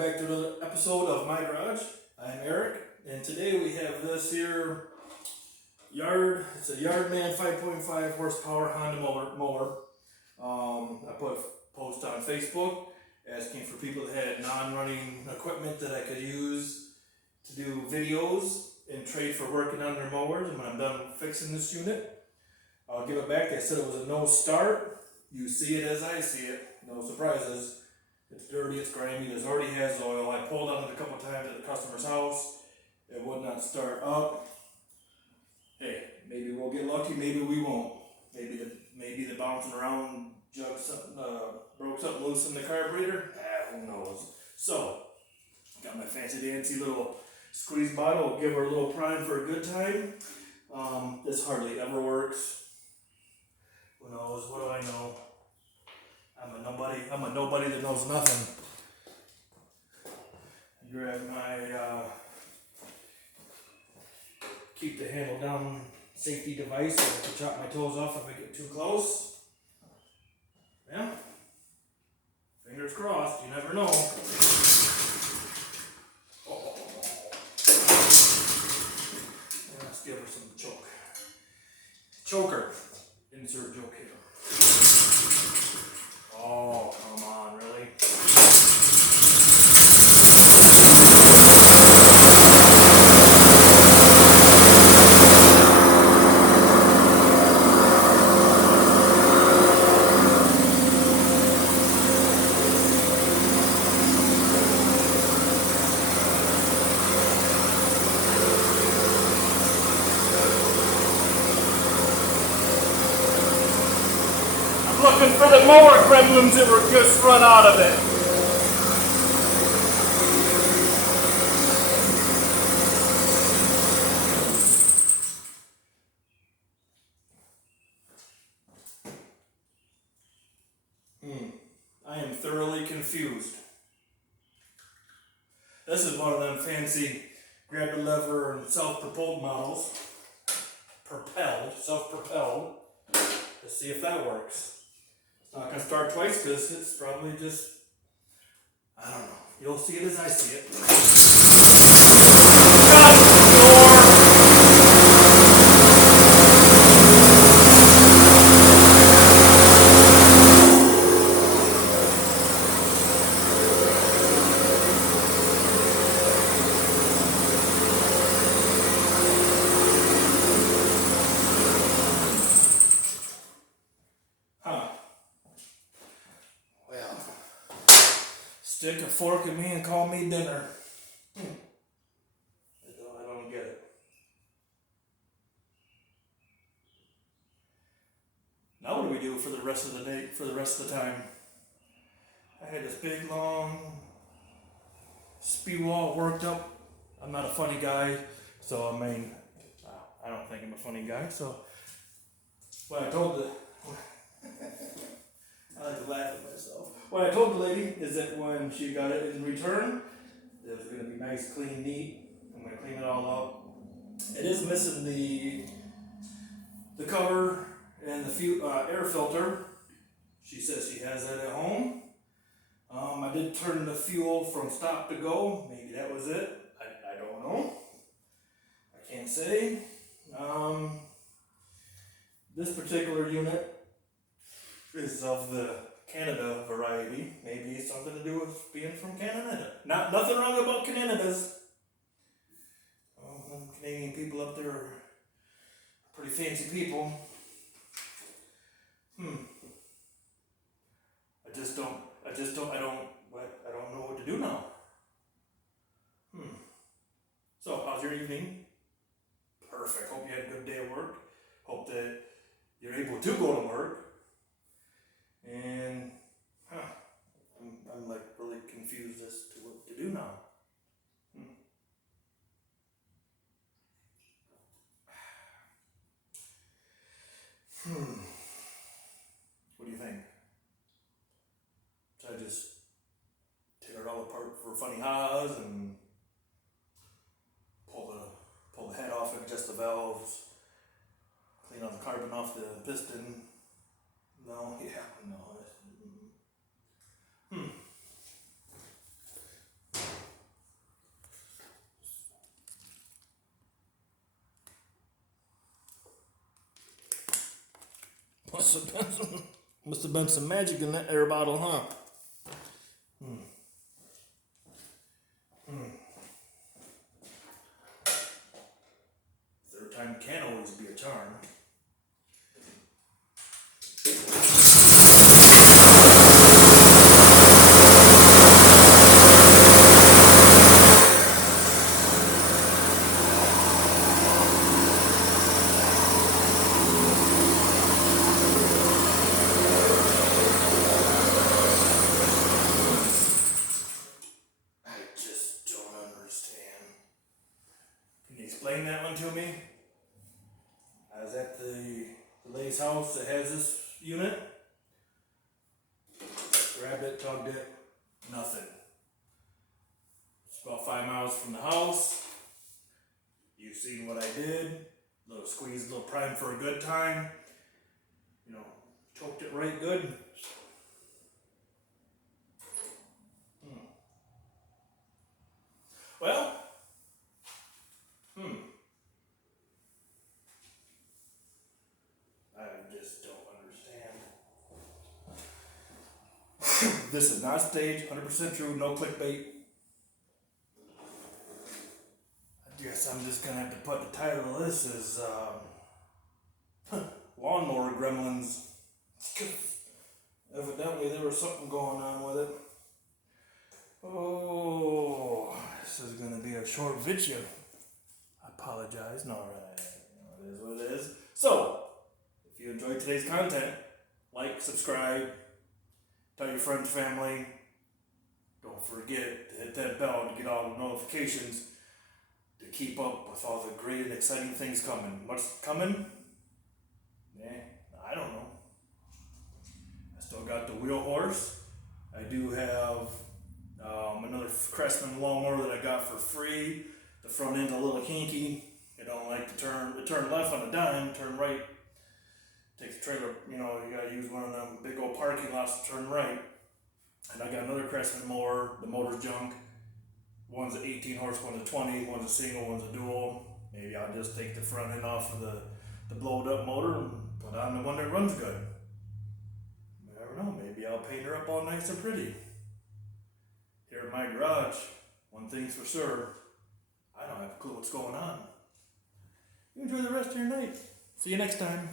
back to another episode of My Garage. I'm Eric, and today we have this here it's a Yardman 5.5 horsepower Honda mower. I put a post on Facebook asking for people that had non-running equipment that I could use to do videos and trade for working on their mowers. And when I'm done fixing this unit, I'll give it back. They said it was a no start. You see it as I see it. No surprises. It's dirty, it's grimy, it already has oil. I pulled on it a couple times at the customer's house. It would not start up. Hey, maybe we'll get lucky, maybe we won't. Maybe the bouncing around jug something, broke something loose in the carburetor. Who knows? So, got my fancy dancy little squeeze bottle. Give her a little prime for a good time. This hardly ever works. Who knows? What do I know? I'm a nobody that knows nothing. Grab my keep the handle down safety device so I can chop my toes off if I get too close. Yeah. Fingers crossed, you never know. Let's give her some choker. Insert joke here. Oh, come on, really? Looking for the mower gremlins that were just run out of it. I am thoroughly confused. This is one of them fancy grab the lever and self-propelled models. Self-propelled. Let's see if that works. It's not going to start twice because it's probably just, I don't know. You'll see it as I see it. Shut the door. Stick a fork in me and call me dinner. I don't get it. Now what do we do for the rest of the day, for the rest of the time? I had this big, long spew all worked up. I'm not a funny guy, so I don't think I'm a funny guy, so what I told I like to laugh at myself. What I told the lady is that when she got it in return, it was going to be nice, clean, neat. I'm going to clean it all up. It is missing the cover and the air filter. She says she has that at home. I did turn the fuel from stop to go. Maybe that was it. I don't know. I can't say. This particular unit is of the Canada variety. Maybe it's something to do with being from Canada. Nothing wrong about Canadas. Them Canadian people up there are pretty fancy people. I don't know what to do now. So, how's your evening? Perfect. Hope you had a good day at work. Hope that you're able to go to work. And I'm like really confused as to what to do now. What do you think? Should I just tear it all apart for funny ha's and pull the head off and adjust the valves, clean all the carbon off the piston? No. Must have been some magic in that air bottle, huh? Third time can always be a charm. Explain that one to me. I was at the lady's house that has this unit. Grabbed it, tugged it, nothing. It's about 5 miles from the house. You've seen what I did. Little squeeze, little prime for a good time. You know, choked it right good. Well, I just don't understand. This is not staged, 100% true, no clickbait. I guess I'm just gonna have to put the title of this as Lawnmower Gremlins. Evidently there was something going on with it. Oh, this is gonna be a short video. I apologize. No, right. It is what it is. So, if you enjoyed today's content, like, subscribe, tell your friends, family. Don't forget to hit that bell to get all the notifications to keep up with all the great and exciting things coming. What's coming? I don't know. I still got the wheel horse. I do have another Crestman lawnmower that I got for free. The front end's a little kinky. I don't like to turn left on a dime, turn right. Takes a trailer, you gotta use one of them big old parking lots to turn right. And I got another Crestman mower, the motor's junk. One's an 18 horse, one's a 20, one's a single, one's a dual. Maybe I'll just take the front end off of the blowed up motor and put on the one that runs good. I don't know, maybe I'll paint her up all nice and pretty. Here in my garage, one thing's for sure, I don't have a clue what's going on. You enjoy the rest of your night. See you next time.